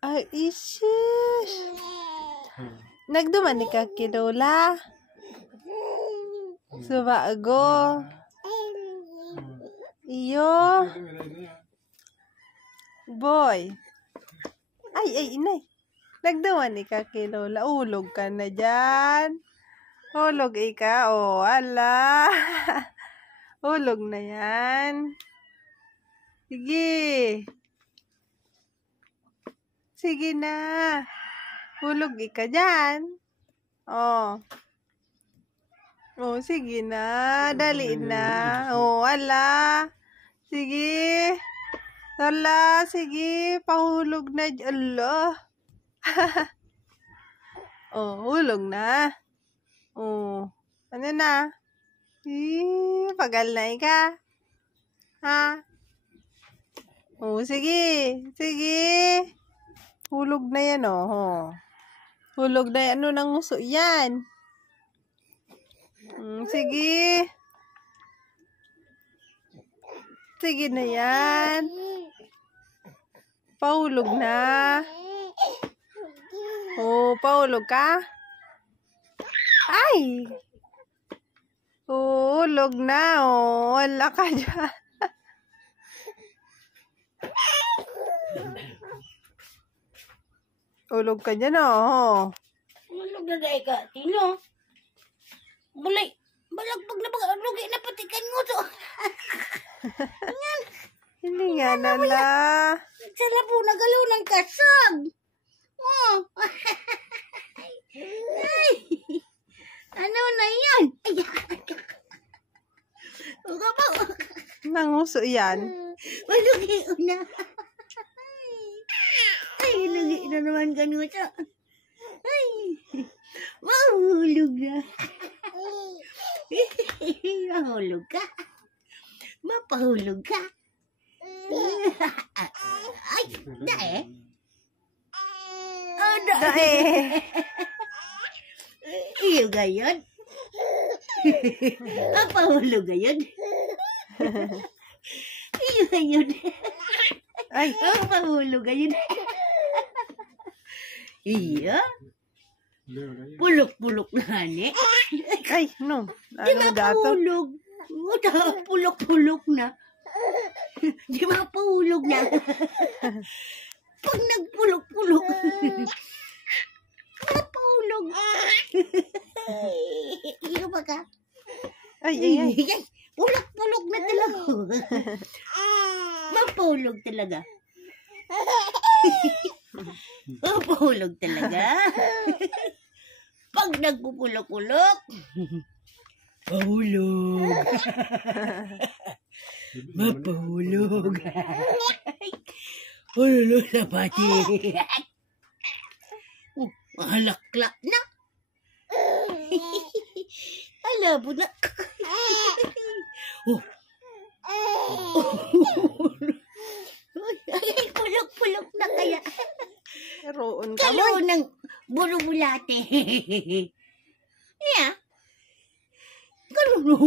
Ay, isis. Nagduman ni ka kilola. Subago. Iyo. Boy. Ay, inay. Nagduman ni ka kilola. Ulog ka na dyan. Ulog ika. Oh, ala. Ulog na yan. Sige. Sige na. Hulog ka dyan. Oh. Oh, sige na. Dali na. Oh, ala. Sige. Ala, sige. Pahulog na dyan. Ala. Oh, hulog na. Oh. Ano na? Pagal na ka. Ha? Oh, sige. Sige. Hulog na yan, oh. Hulog na yan. Ano nang uso yan? Sige. Sige na yan. Pahulog na. Oh, pahulog ka? Ay! Oh, hulog na, oh. Wala ka dyan. Ulog ka dyan, oh. Ulog na dahil ka, Tino. Balay, balagpag na pag-alugi na patikan mo to. Hindi nga, nala. Sana po nagalaw ng kasag. Oh. Ay. Ano na yan? Ay. Huwag pa. Nanguso yan. Malugi na. Ay, lugi na naman ganuto. Ay, mahulog na. Mahulog ka. Mapahulog ka. Ay, dae. Oh, dae. Iyo gayon. Mapahulog gayon. Iyo gayon. Ay, mapahulog gayon. Iya. Pulok-pulok na ni. Ay, no. Di mapahulog. Pulok-pulok na. Di mapahulog na. Pag nagpulok-pulok. Mapahulog. Iyo ba ka? Ay. Pulok-pulok na talaga. Mapahulog talaga. Mapahulog talaga. Pag nagpupulok-pulok, pahulog. Mapahulog. Hulog na pati. Halaklak na. Alabo na. Pulok-pulok na kaya. Roon ka mo. Kalo ng bulubulate. Yeah. Kalo.